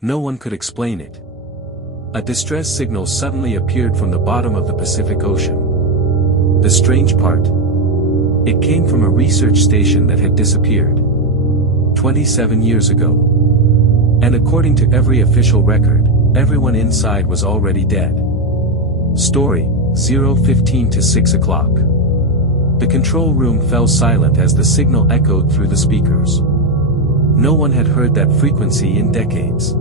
No one could explain it. A distress signal suddenly appeared from the bottom of the Pacific Ocean. The strange part? It came from a research station that had disappeared 27 years ago. And according to every official record, everyone inside was already dead. Story 015 to 6 o'clock. The control room fell silent as the signal echoed through the speakers. No one had heard that frequency in decades.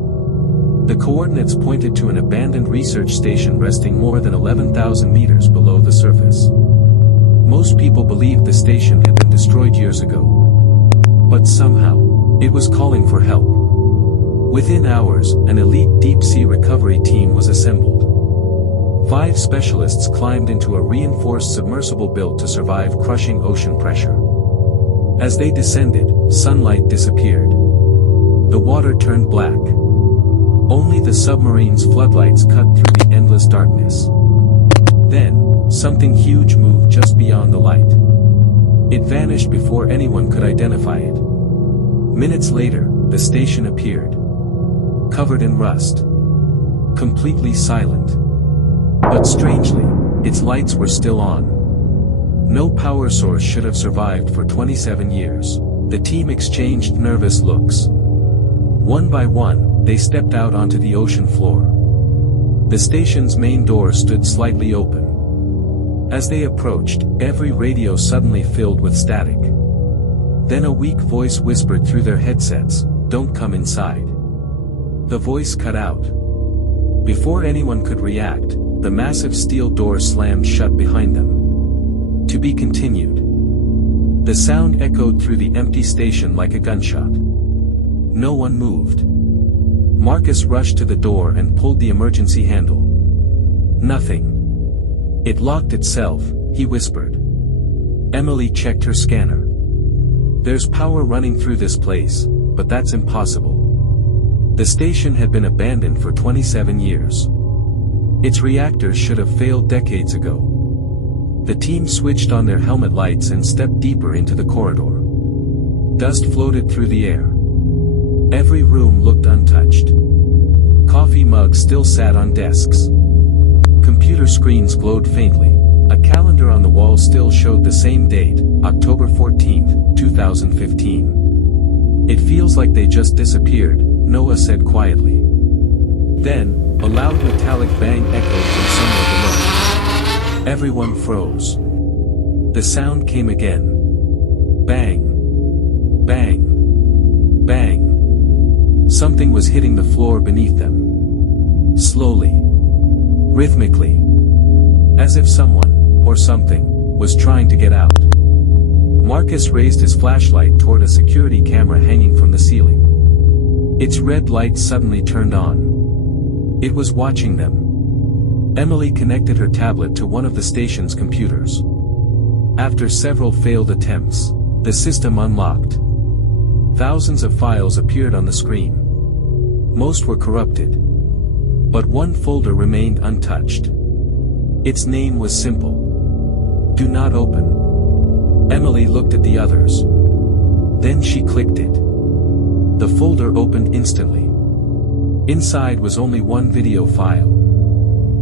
The coordinates pointed to an abandoned research station resting more than 11,000 meters below the surface. Most people believed the station had been destroyed years ago. But somehow, it was calling for help. Within hours, an elite deep-sea recovery team was assembled. 5 specialists climbed into a reinforced submersible built to survive crushing ocean pressure. As they descended, sunlight disappeared. The water turned black. Only the submarine's floodlights cut through the endless darkness. Then, something huge moved just beyond the light. It vanished before anyone could identify it. Minutes later, the station appeared. Covered in rust. Completely silent. But strangely, its lights were still on. No power source should have survived for 27 years. The team exchanged nervous looks. One by one, they stepped out onto the ocean floor. The station's main door stood slightly open. As they approached, every radio suddenly filled with static. Then a weak voice whispered through their headsets, "Don't come inside." The voice cut out. Before anyone could react, the massive steel door slammed shut behind them. To be continued. The sound echoed through the empty station like a gunshot. No one moved. Marcus rushed to the door and pulled the emergency handle. Nothing. It locked itself, he whispered. Emily checked her scanner. There's power running through this place, but that's impossible. The station had been abandoned for 27 years. Its reactors should have failed decades ago. The team switched on their helmet lights and stepped deeper into the corridor. Dust floated through the air. Every room looked untouched. Coffee mugs still sat on desks. Computer screens glowed faintly. A calendar on the wall still showed the same date, October 14, 2015. It feels like they just disappeared, Noah said quietly. Then, a loud metallic bang echoed from somewhere below. Everyone froze. The sound came again. Bang. Bang. Bang. Something was hitting the floor beneath them. Slowly. Rhythmically. As if someone, or something, was trying to get out. Marcus raised his flashlight toward a security camera hanging from the ceiling. Its red light suddenly turned on. It was watching them. Emily connected her tablet to one of the station's computers. After several failed attempts, the system unlocked. Thousands of files appeared on the screen. Most were corrupted. But one folder remained untouched. Its name was simple. Do not open. Emily looked at the others. Then she clicked it. The folder opened instantly. Inside was only one video file.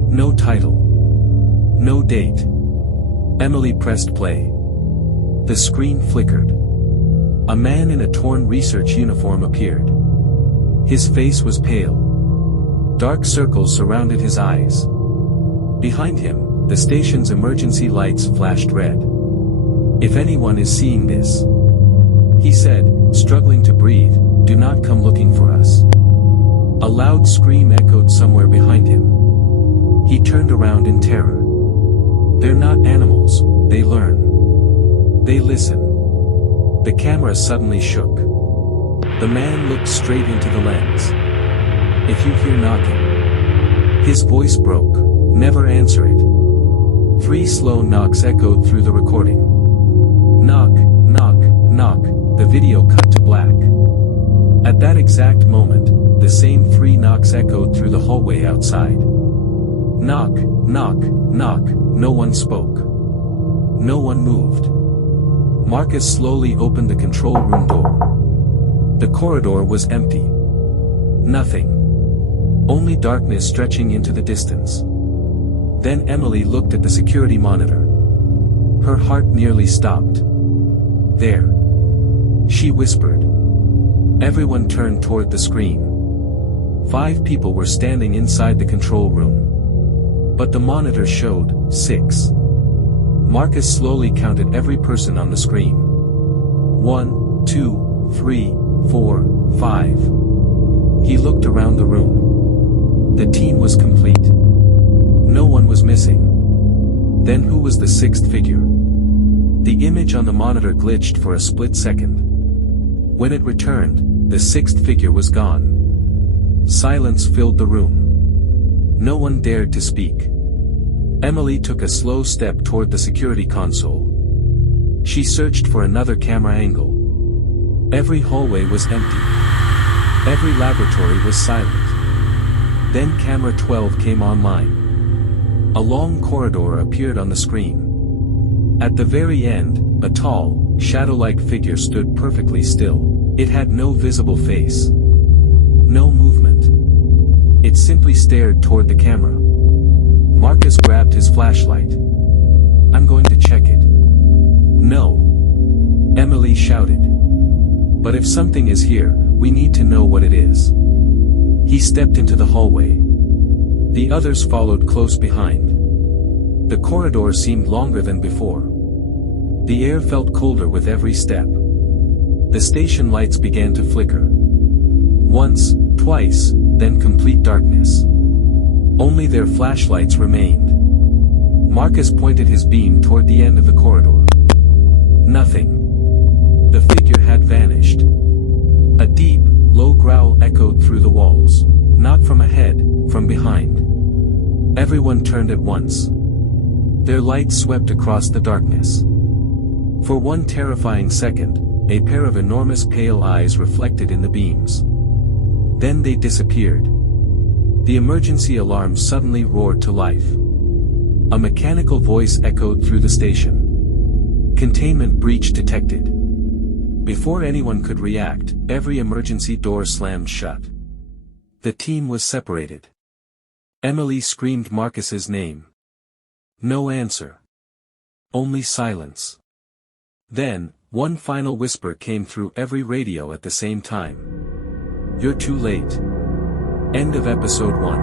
No title. No date. Emily pressed play. The screen flickered. A man in a torn research uniform appeared. His face was pale. Dark circles surrounded his eyes. Behind him, the station's emergency lights flashed red. If anyone is seeing this, he said, struggling to breathe, do not come looking for us. A loud scream echoed somewhere behind him. He turned around in terror. They're not animals, they learn. They listen. The camera suddenly shook. The man looked straight into the lens. If you hear knocking. His voice broke. Never answer it. 3 slow knocks echoed through the recording. Knock, knock, knock, the video cut to black. At that exact moment, the same 3 knocks echoed through the hallway outside. Knock, knock, knock, no one spoke. No one moved. Marcus slowly opened the control room door. The corridor was empty. Nothing. Only darkness stretching into the distance. Then Emily looked at the security monitor. Her heart nearly stopped. "There," she whispered. Everyone turned toward the screen. 5 people were standing inside the control room. But the monitor showed 6. Marcus slowly counted every person on the screen. 1, 2, 3, 4, 5. He looked around the room. The team was complete. No one was missing. Then who was the 6th figure? The image on the monitor glitched for a split second. When it returned, the 6th figure was gone. Silence filled the room. No one dared to speak. Emily took a slow step toward the security console. She searched for another camera angle. Every hallway was empty. Every laboratory was silent. Then camera 12 came online. A long corridor appeared on the screen. At the very end, a tall, shadow-like figure stood perfectly still. It had no visible face. No movement. It simply stared toward the camera. Marcus grabbed his flashlight. "I'm going to check it." "No," Emily shouted. "But if something is here, we need to know what it is." He stepped into the hallway. The others followed close behind. The corridor seemed longer than before. The air felt colder with every step. The station lights began to flicker. Once, twice, then complete darkness. Only their flashlights remained. Marcus pointed his beam toward the end of the corridor. Nothing. The figure had vanished. A deep, low growl echoed through the walls. Not from ahead, from behind. Everyone turned at once. Their lights swept across the darkness. For one terrifying second, a pair of enormous pale eyes reflected in the beams. Then they disappeared. The emergency alarm suddenly roared to life. A mechanical voice echoed through the station. "Containment breach detected." Before anyone could react, every emergency door slammed shut. The team was separated. Emily screamed Marcus's name. No answer. Only silence. Then, one final whisper came through every radio at the same time. "You're too late." End of episode 1.